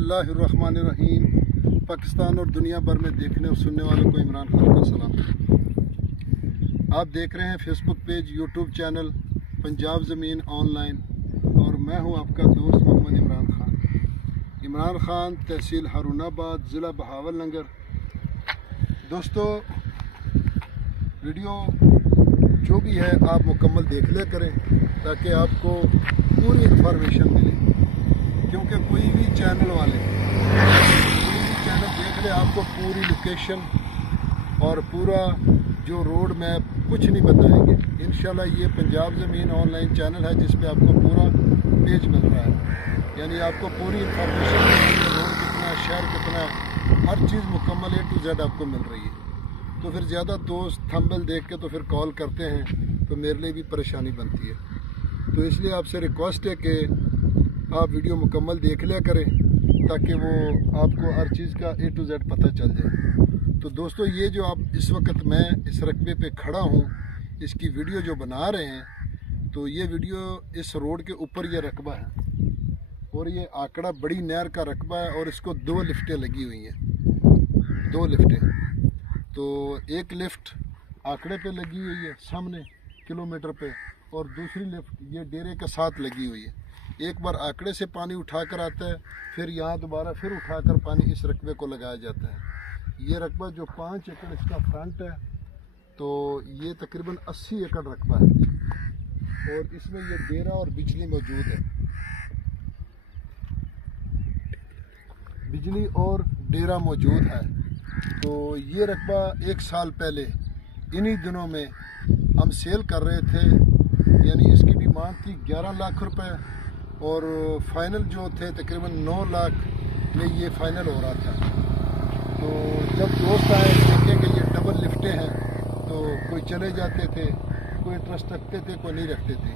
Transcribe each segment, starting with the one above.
बिस्मिल्लाहिर्रहमानिर्रहीम। पाकिस्तान और दुनिया भर में देखने और सुनने वालों को इमरान खान का सलाम। आप देख रहे हैं Facebook page, YouTube channel Punjab ज़मीन ऑनलाइन, और मैं हूं आपका दोस्त मोहम्मद इमरान खान। इमरान खान, तहसील हारूनाबाद, ज़िला बहावलनगर। दोस्तों, वीडियो जो भी है आप मुकम्मल देख लिया करें ताकि आपको पूरी इंफॉर्मेशन मिले, क्योंकि कोई भी चैनल देख ले आपको पूरी लोकेशन और पूरा जो रोड मैप कुछ नहीं बताएंगे। इंशाल्लाह ये पंजाब ज़मीन ऑनलाइन चैनल है जिस पे आपको पूरा पेज मिल रहा है, यानी आपको पूरी इंफॉर्मेशन मिल रही है, रोड कितना, शहर कितना, हर चीज़ मुकम्मल A to Z आपको मिल रही है। तो फिर ज़्यादा दोस्त थंबनेल देख के तो फिर कॉल करते हैं तो मेरे लिए भी परेशानी बनती है। तो इसलिए आपसे रिक्वेस्ट है कि आप वीडियो मुकम्मल देख लिया करें ताकि वो आपको हर चीज़ का A to Z पता चल जाए। तो दोस्तों, ये जो आप इस वक्त मैं इस रकबे पे खड़ा हूँ, इसकी वीडियो जो बना रहे हैं, तो ये वीडियो इस रोड के ऊपर ये रकबा है और ये आकड़ा बड़ी नहर का रकबा है और इसको 2 लिफ्टें लगी हुई हैं, 2 लिफ्टें। तो एक लिफ्ट आकड़े पे लगी हुई है सामने किलोमीटर पे, और दूसरी लिफ्ट ये डेरे के साथ लगी हुई है। एक बार आकड़े से पानी उठाकर आता है, फिर यहाँ दोबारा फिर उठाकर पानी इस रकबे को लगाया जाता है। ये रकबा जो 5 एकड़ इसका फ्रंट है, तो ये तकरीबन 80 एकड़ रकबा है और इसमें ये डेरा और बिजली मौजूद है। बिजली और डेरा मौजूद है। तो ये रकबा 1 साल पहले इन्हीं दिनों में हम सेल कर रहे थे, यानी इसकी डिमांड थी 11 लाख रुपए और फाइनल जो थे तकरीबन 9 लाख में ये फाइनल हो रहा था। तो जब दोस्त आए देखे कि ये डबल लिफ्टें हैं, तो कोई चले जाते थे, कोई इंटरेस्ट रखते थे, कोई नहीं रखते थे।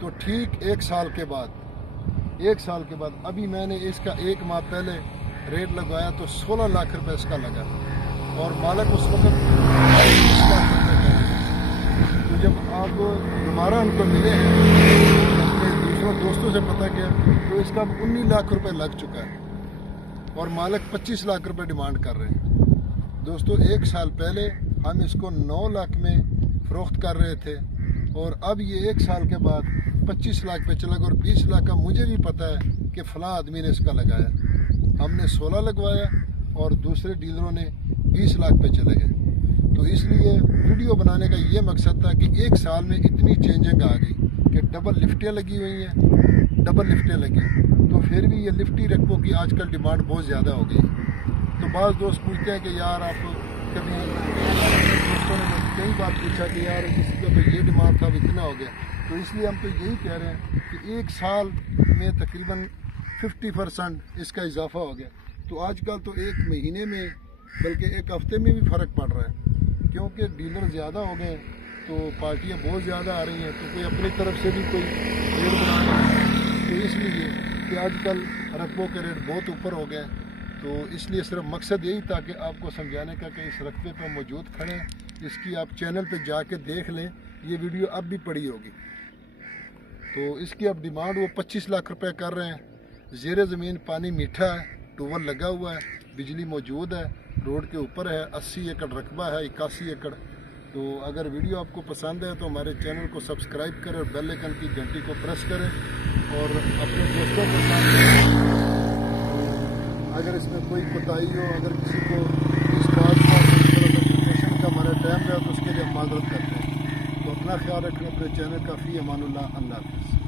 तो ठीक 1 साल के बाद अभी मैंने इसका 1 माह पहले रेट लगाया तो 16 लाख रुपए इसका लगा और मालिक उस वक्त 20 लाख रुपए का। तो जब आप दोबारा उनको मिले हैं, अपने दूसरों दोस्तों से पता किया, तो इसका 19 लाख रुपए लग चुका है और मालिक 25 लाख रुपए डिमांड कर रहे हैं। दोस्तों, 1 साल पहले हम इसको 9 लाख में फरोख्त कर रहे थे और अब ये 1 साल के बाद 25 लाख पे चला गया और 20 लाख का मुझे भी पता है कि फ़लाँ आदमी ने इसका लगाया। हमने 16 लगवाया और दूसरे डीलरों ने 20 लाख पे चले गए। तो इसलिए वीडियो बनाने का ये मकसद था कि 1 साल में इतनी चेंजिंग आ गई कि डबल लिफ्टें लगी हुई हैं, तो फिर भी ये लिफ्टी रकबों की आजकल डिमांड बहुत ज़्यादा हो गई। तो बाज़ दोस्त पूछते हैं कि यार आप कभी, दोस्तों ने कई बार पूछा कि यार किसी का तो ये डिमांड था, अब इतना हो गया। तो इसलिए हम तो यही कह रहे हैं कि 1 साल में तकरीबन 50% इसका इजाफा हो गया। तो आजकल तो 1 महीने में बल्कि 1 हफ्ते में भी फ़र्क पड़ रहा है, क्योंकि डीलर ज़्यादा हो गए, तो पार्टियाँ बहुत ज़्यादा आ रही हैं, तो कोई अपनी तरफ से भी कोई रेट बना रहा है। तो इसलिए कि आजकल रकबों के रेट बहुत ऊपर हो गए। तो इसलिए सिर्फ मकसद यही था कि आपको समझाने का कि इस रकबे पर मौजूद खड़े, इसकी आप चैनल पे जाके देख लें, ये वीडियो अब भी पड़ी होगी। तो इसकी अब डिमांड वो 25 लाख रुपए कर रहे हैं। ज़ेरे ज़मीन पानी मीठा है, ट्यूबवेल लगा हुआ है, बिजली मौजूद है, रोड के ऊपर है, 80 एकड़ रकबा है, 81 एकड़। तो अगर वीडियो आपको पसंद है तो हमारे चैनल को सब्सक्राइब करें और बेल आइकन की घंटी को प्रेस करें और अपने दोस्तों के साथ। अगर इसमें कोई कोताही हो, अगर किसी को इस बात का का हमारा टाइम है तो उसके लिए हम माजरत करते हैं। तो अपना ख्याल रखें, अपने चैनल का फ़ी अमानुल्लाह। अल्लाह हाफ़िज़।